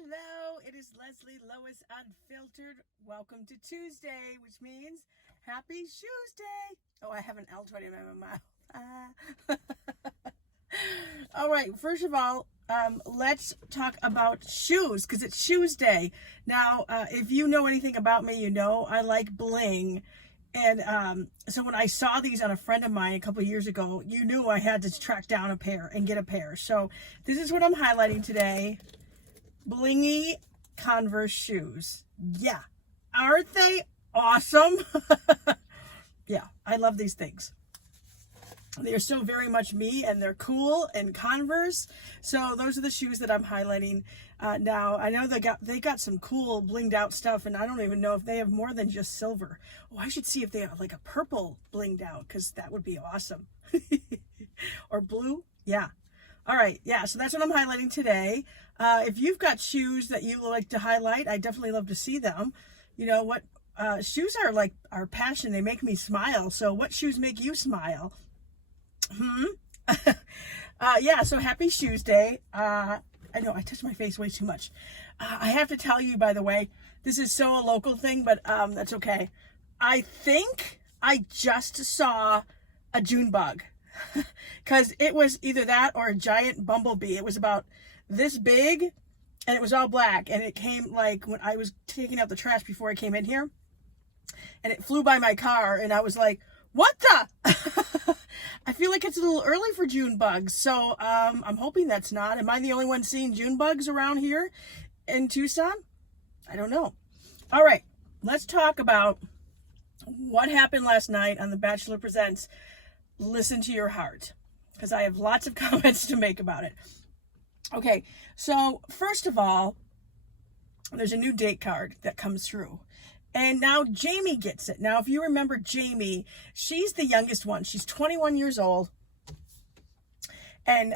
Hello, it is Leslie Lois Unfiltered. Welcome to Tuesday, which means Happy Shoesday. Oh, I have an L20 in my mouth. All right, first of all, let's talk about shoes because it's Shoesday. Now, if you know anything about me, you know I like bling. And so when I saw these on a friend of mine a couple of years ago, you knew I had to track down a pair and get a pair. So this is what I'm highlighting today. Blingy Converse shoes. Yeah. Aren't they awesome? Yeah, I love these things. They are so very much me, and they're cool and Converse. So those are the shoes that I'm highlighting now. I know they got some cool blinged out stuff, and I don't even know if they have more than just silver. Oh, I should see if they have like a purple blinged out, because that would be awesome. Or blue. Yeah. All right, yeah, so that's what I'm highlighting today. If you've got shoes that you like to highlight, I definitely love to see them. You know what? Shoes are like our passion. They make me smile. So what shoes make you smile? Yeah, so happy Shoesday. I know I touched my face way too much. I have to tell you, by the way, this is so a local thing, but that's okay. I think I just saw a June bug. Because it was either that or a giant bumblebee. It was about this big, and it was all black, and it came like when I was taking out the trash before I came in here, and it flew by my car, and I was like, what the? I feel like it's a little early for June bugs, so I'm hoping that's not. Am I the only one seeing June bugs around here in Tucson? I don't know. All right, let's talk about what happened last night on the Bachelor Presents. Listen to your heart, because I have lots of comments to make about it. Okay, so first of all, there's a new date card that comes through, and now Jamie gets it. Now, if you remember Jamie, she's the youngest one. She's 21 years old, and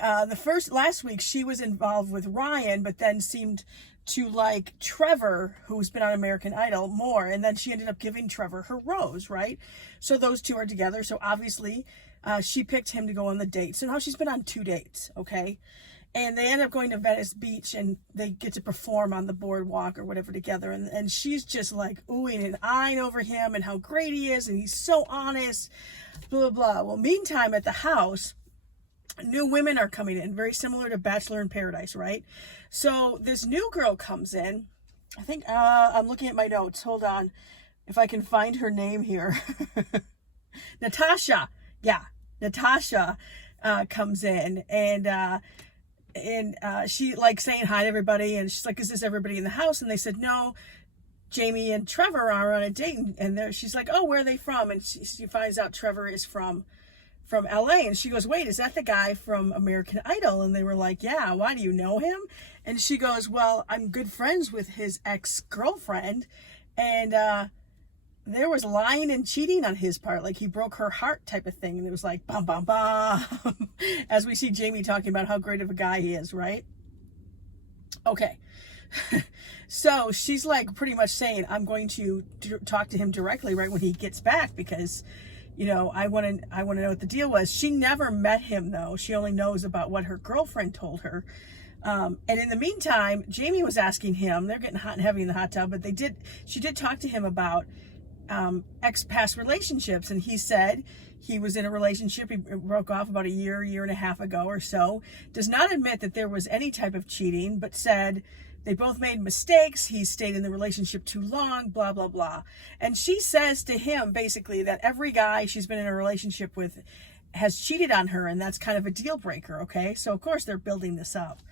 last week she was involved with Ryan, but then seemed to like Trevor, who's been on American Idol, more, and then she ended up giving Trevor her rose, right? So those two are together, so obviously she picked him to go on the date. So now she's been on 2 dates, okay? And they end up going to Venice Beach, and they get to perform on the boardwalk or whatever together. And she's just like oohing and eyeing over him and how great he is, and he's so honest, blah, blah, blah. Well, meantime, at the house, new women are coming in, very similar to Bachelor in Paradise, right? So this new girl comes in. I think I'm looking at my notes. Hold on. If I can find her name here. Natasha. Yeah, Natasha comes in, and she like saying hi to everybody, and she's like, is this everybody in the house? And they said, no, Jamie and Trevor are on a date. And she's like, oh, where are they from? And she finds out Trevor is from LA, and she goes, wait, is that the guy from American Idol? And they were like, yeah, why, do you know him? And she goes, well, I'm good friends with his ex-girlfriend, and there was lying and cheating on his part, like he broke her heart type of thing. And it was like bum bum bum as we see Jamie talking about how great of a guy he is, right? Okay. So she's like pretty much saying, I'm going to talk to him directly right when he gets back, because you know, I want to know what the deal was. She never met him, though. She only knows about what her girlfriend told her. And in the meantime, Jamie was asking him, they're getting hot and heavy in the hot tub, but she did talk to him about past relationships. And he said he was in a relationship. He broke off about a year and a half ago or so. Does not admit that there was any type of cheating, but said they both made mistakes. He stayed in the relationship too long, blah, blah, blah. And she says to him basically that every guy she's been in a relationship with has cheated on her, and that's kind of a deal breaker, okay? So, of course, they're building this up.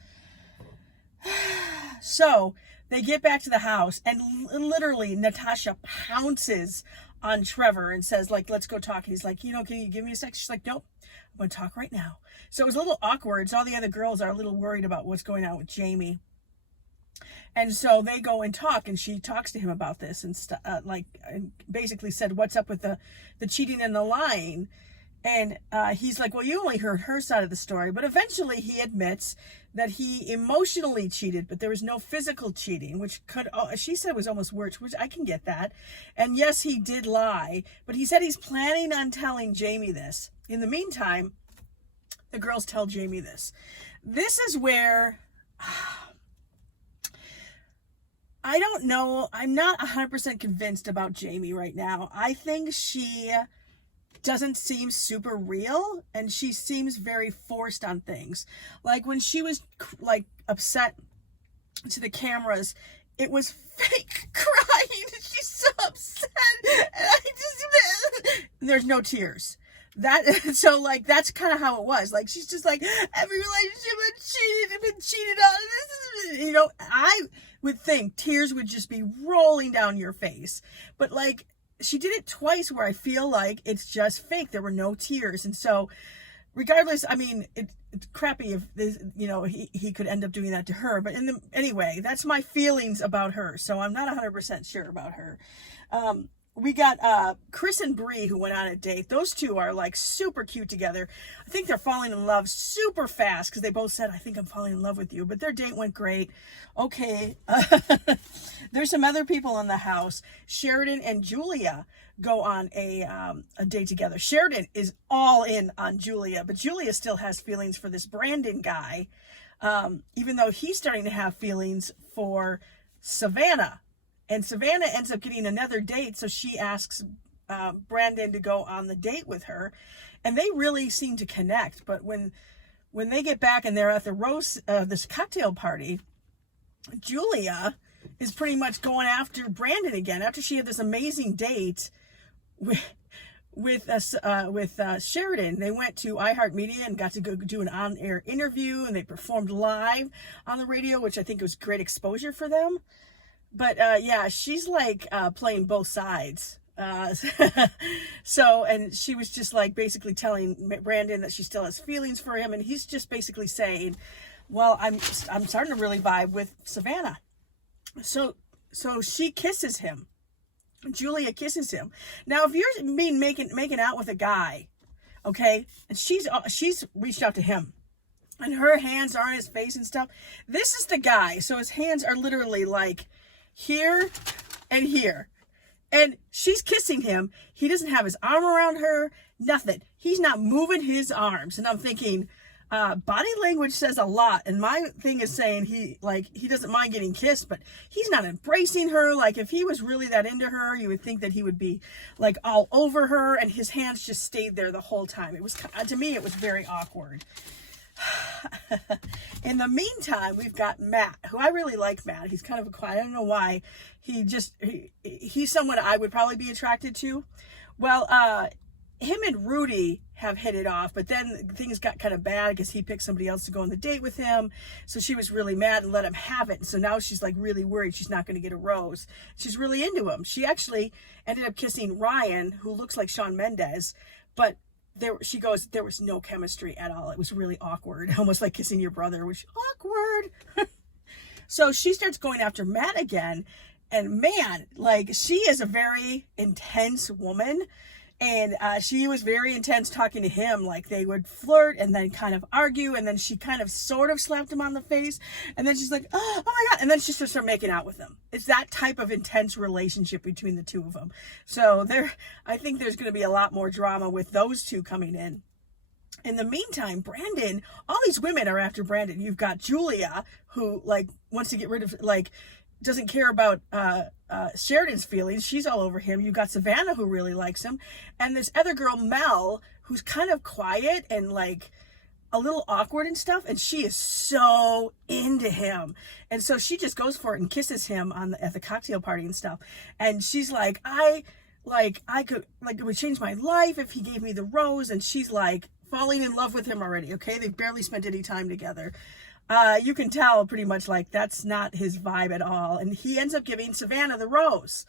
So they get back to the house, and literally Natasha pounces on Trevor and says, like, let's go talk. And he's like, you know, can you give me a sec? She's like, nope, I'm going to talk right now. So it was a little awkward. So all the other girls are a little worried about what's going on with Jamie. And so they go and talk, and she talks to him about this and and basically said, what's up with the cheating and the lying? And he's like, well, you only heard her side of the story. But eventually he admits that he emotionally cheated, but there was no physical cheating, which she said was almost worse, which I can get that. And yes, he did lie, but he said he's planning on telling Jamie this. In the meantime, the girls tell Jamie this. This is where I don't know. I'm not 100% convinced about Jamie right now. I think she doesn't seem super real, and she seems very forced on things. Like when she was like upset to the cameras, it was fake crying. She's so upset. And I just, there's no tears. So like that's kind of how it was. Like she's just like, every relationship I've been cheated on. This is, I would think tears would just be rolling down your face. But like she did it twice where I feel like it's just fake. There were no tears. And so regardless, I mean, it's crappy if this, he could end up doing that to her. But anyway, that's my feelings about her. So I'm not 100% sure about her. We got Chris and Bree who went on a date. Those two are like super cute together. I think they're falling in love super fast because they both said, I think I'm falling in love with you. But their date went great. Okay. There's some other people in the house. Sheridan and Julia go on a date together. Sheridan is all in on Julia, but Julia still has feelings for this Brandon guy, even though he's starting to have feelings for Savannah. And Savannah ends up getting another date, so she asks Brandon to go on the date with her, and they really seem to connect. But when they get back and they're at the this cocktail party, Julia is pretty much going after Brandon again after she had this amazing date with Sheridan. They went to iHeartMedia and got to go do an on-air interview, and they performed live on the radio, which I think was great exposure for them. But yeah, she's like playing both sides. So, and she was just like basically telling Brandon that she still has feelings for him, and he's just basically saying, well, I'm starting to really vibe with Savannah. So she kisses him. Julia kisses him. Now, if you're making out with a guy, okay, and she's reached out to him, and her hands are on his face and stuff. This is the guy, so his hands are literally like here and here, and she's kissing him. He doesn't have his arm around her, nothing. He's not moving his arms, and I'm thinking, body language says a lot. And my thing is saying he doesn't mind getting kissed, but he's not embracing her. Like if he was really that into her, you would think that he would be like all over her, and his hands just stayed there the whole time. It was, to me, it was very awkward. In the meantime, we've got Matt, who I really like. Matt, he's kind of a quiet, I don't know why. He's someone I would probably be attracted to. Well, him and Rudy have hit it off, but then things got kind of bad because he picked somebody else to go on the date with him. So she was really mad and let him have it. And so now she's like really worried she's not going to get a rose. She's really into him. She actually ended up kissing Ryan, who looks like Shawn Mendes, but she goes, there was no chemistry at all. It was really awkward, almost like kissing your brother, which awkward. So she starts going after Matt again, and man, like she is a very intense woman, and she was very intense talking to him. Like they would flirt and then kind of argue, and then she kind of sort of slapped him on the face, and then she's like, oh my God, and then she starts making out with him. It's that type of intense relationship between the two of them. So I think there's going to be a lot more drama with those two coming in. In the meantime, Brandon, all these women are after Brandon. You've got Julia, who like wants to get rid of, like, doesn't care about Sheridan's feelings. She's all over him. You've got Savannah, who really likes him, and this other girl, Mel, who's kind of quiet and like a little awkward and stuff, and she is so into him. And so she just goes for it and kisses him at the cocktail party and stuff. And she's like, I could, like, it would change my life if he gave me the rose. And she's like falling in love with him already. Okay, they've barely spent any time together. You can tell pretty much like that's not his vibe at all. And he ends up giving Savannah the rose.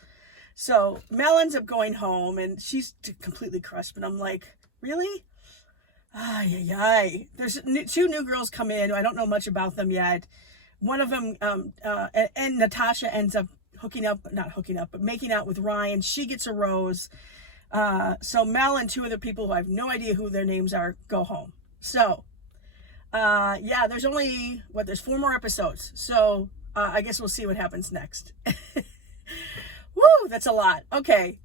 So Mel ends up going home, and she's completely crushed. But I'm like, really? Ay. There's two new girls come in. I don't know much about them yet. One of them, and Natasha ends up making out with Ryan. She gets a rose. So Mel and two other people who I have no idea who their names are go home. So, yeah, there's only, there's 4 more episodes. So, I guess we'll see what happens next. Woo, that's a lot. Okay.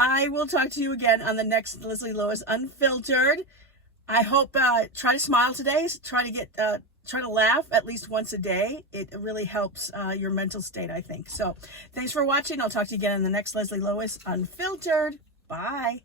I will talk to you again on the next Leslie Lois Unfiltered. I hope, try to smile today. Try to get, try to laugh at least once a day. It really helps your mental state, I think. So thanks for watching. I'll talk to you again in the next Leslie Lois Unfiltered. Bye.